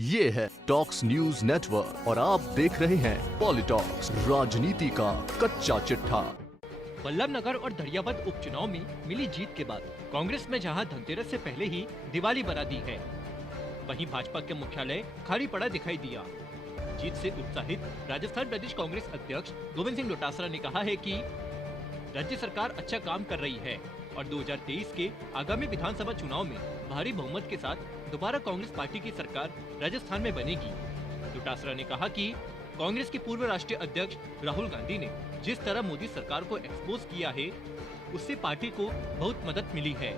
ये है talks news network और आप देख रहे हैं पॉलिटॉक्स, राजनीति का कच्चा चिट्ठा। बल्लभनगर और दरियाबंद उपचुनाव में मिली जीत के बाद कांग्रेस में जहां धनतेरस से पहले ही दिवाली बना दी है, वहीं भाजपा के मुख्यालय खाली पड़ा दिखाई दिया। जीत से उत्साहित राजस्थान प्रदेश कांग्रेस अध्यक्ष गोविंद सिंह डोटासरा ने कहा है कि राज्य सरकार अच्छा काम कर रही है और 2023 के आगामी विधानसभा चुनाव में भारी बहुमत के साथ दोबारा कांग्रेस पार्टी की सरकार राजस्थान में बनेगी। डोटासरा ने कहा कि कांग्रेस के पूर्व राष्ट्रीय अध्यक्ष राहुल गांधी ने जिस तरह मोदी सरकार को एक्सपोज किया है, उससे पार्टी को बहुत मदद मिली है।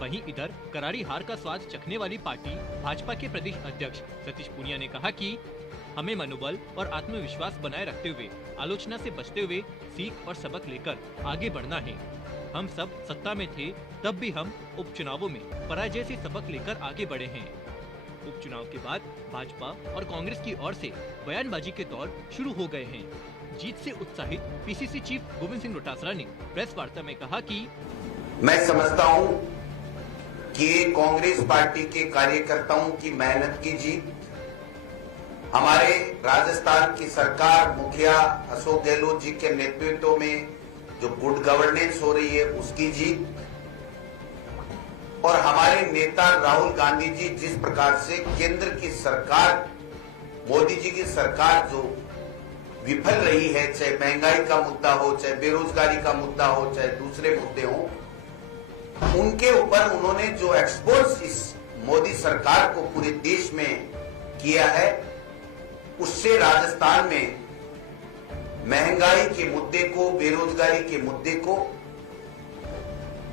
वहीं इधर करारी हार का स्वाद चखने वाली पार्टी भाजपा के प्रदेश अध्यक्ष सतीश पूनिया ने कहा कि हमें मनोबल और आत्मविश्वास बनाए रखते हुए आलोचना से बचते हुए सीख और सबक लेकर आगे बढ़ना है। हम सब सत्ता में थे तब भी हम उपचुनावों में पराजय से सबक लेकर आगे बढ़े हैं। उपचुनाव के बाद भाजपा और कांग्रेस की ओर से बयानबाजी के दौर शुरू हो गए हैं। जीत से उत्साहित पीसीसी चीफ गोविंद सिंह डोटासरा ने प्रेस वार्ता में कहा कि मैं समझता हूं कि कांग्रेस पार्टी के कार्यकर्ताओं की मेहनत की जीत, हमारे राजस्थान की सरकार मुखिया अशोक गहलोत जी के नेतृत्व में जो गुड गवर्नेंस हो रही है उसकी जीत, और हमारे नेता राहुल गांधी जी जिस प्रकार से केंद्र की सरकार, मोदी जी की सरकार जो विफल रही है, चाहे महंगाई का मुद्दा हो, चाहे बेरोजगारी का मुद्दा हो, चाहे दूसरे मुद्दे हो, उनके ऊपर उन्होंने जो एक्सपोज इस मोदी सरकार को पूरे देश में किया है, उससे राजस्थान में महंगाई के मुद्दे को, बेरोजगारी के मुद्दे को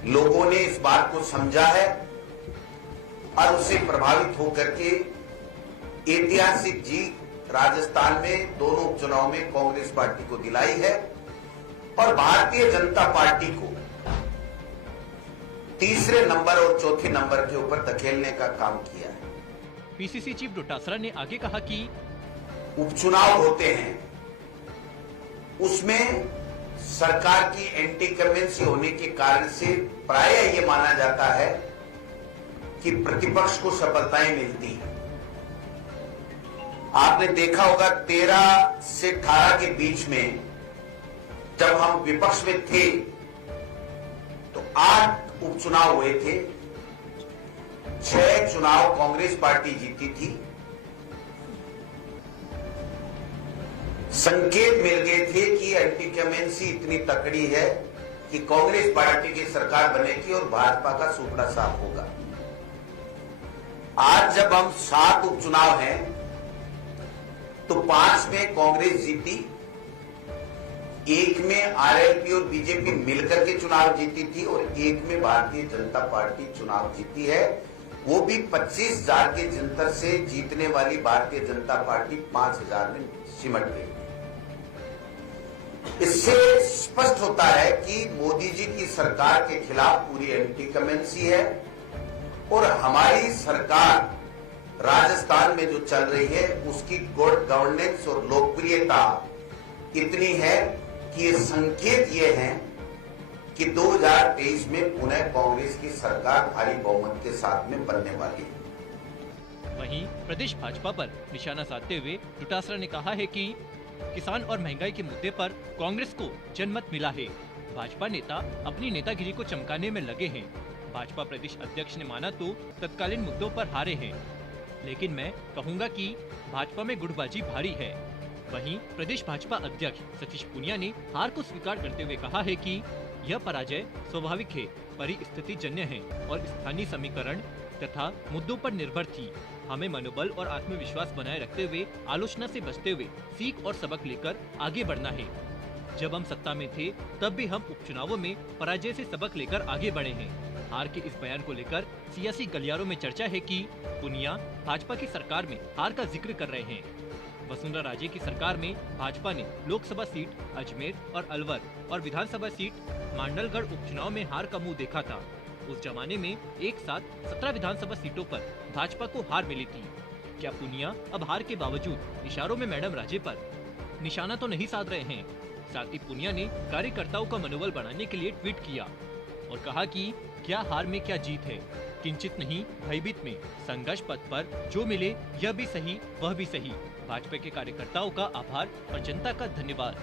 लोगों ने इस बात को समझा है और उससे प्रभावित होकर के ऐतिहासिक जीत राजस्थान में दोनों उपचुनाव में कांग्रेस पार्टी को दिलाई है और भारतीय जनता पार्टी को तीसरे नंबर और चौथे नंबर के ऊपर धकेलने का काम किया है। पीसीसी चीफ डोटासरा ने आगे कहा कि उपचुनाव होते हैं, उसमें सरकार की एंटी इनकम्बेंसी होने के कारण से प्रायः ये माना जाता है कि प्रतिपक्ष को सफलताएं मिलती हैं। आपने देखा होगा 13 से 18 के बीच में जब हम विपक्ष में थे तो 8 उपचुनाव हुए थे, 6 चुनाव कांग्रेस पार्टी जीती थी। संकेत मिल गए थे कि एंटी इनकम्बेंसी इतनी तकड़ी है कि कांग्रेस पार्टी की सरकार बनेगी और भाजपा का सुपड़ा साफ होगा। आज जब हम 7 उपचुनाव हैं तो 5 में कांग्रेस जीती, 1 में आरएलपी और बीजेपी मिलकर के चुनाव जीती थी और 1 में भारतीय जनता पार्टी चुनाव जीती है। वो भी 25,000 के जंतर से जीतने वाली भारतीय जनता पार्टी 5,000 में सिमट गई। इससे स्पष्ट होता है कि मोदी जी की सरकार के खिलाफ पूरी एंटी इनकम्बेंसी है और हमारी सरकार राजस्थान में जो चल रही है उसकी गुड गवर्नेंस और लोकप्रियता इतनी है कि ये संकेत ये हैं कि 2023 में पुनः कांग्रेस की सरकार भारी बहुमत के साथ में बनने वाली है। वहीं प्रदेश भाजपा पर निशाना साधते हुए डोटासरा ने कहा है कि किसान और महंगाई के मुद्दे पर कांग्रेस को जनमत मिला है। भाजपा नेता अपनी नेतागिरी को चमकाने में लगे हैं। भाजपा प्रदेश अध्यक्ष ने माना तो तत्कालीन मुद्दों पर हारे हैं, लेकिन मैं कहूंगा कि भाजपा में गुटबाजी भारी है। वहीं प्रदेश भाजपा अध्यक्ष सतीश पूनिया ने हार को स्वीकार करते हुए कहा है कि यह पराजय स्वाभाविक है, परिस्थिति जन्य है और स्थानीय समीकरण तथा मुद्दों पर निर्भर थी। हमें मनोबल और आत्मविश्वास बनाए रखते हुए आलोचना से बचते हुए सीख और सबक लेकर आगे बढ़ना है। जब हम सत्ता में थे तब भी हम उपचुनावों में पराजय से सबक लेकर आगे बढ़े हैं। हार के इस बयान को लेकर सियासी गलियारों में चर्चा है कि पूनिया भाजपा की सरकार में हार का जिक्र कर रहे हैं। वसुंधरा राजे की सरकार में भाजपा ने लोकसभा सीट अजमेर और अलवर और विधानसभा सीट मांडलगढ़ उपचुनाव में हार का मुंह देखा था। उस जमाने में एक साथ 17 विधानसभा सीटों पर भाजपा को हार मिली थी। क्या पूनिया अब हार के बावजूद इशारों में मैडम राजे पर निशाना तो नहीं साध रहे हैं? साथ ही पूनिया ने कार्यकर्ताओं का मनोबल बढ़ाने के लिए ट्वीट किया और कहा कि क्या हार में क्या जीत है। किंचित नहीं भयभीत में संघर्ष पथ पर जो मिले यह भी सही वह भी सही। भाजपा के कार्यकर्ताओं का आभार और जनता का धन्यवाद।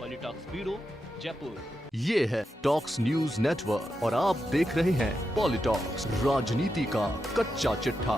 पॉलिटॉक्स ब्यूरो जयपुर। ये है टॉक्स न्यूज नेटवर्क और आप देख रहे हैं पॉलिटॉक्स, राजनीति का कच्चा चिट्ठा।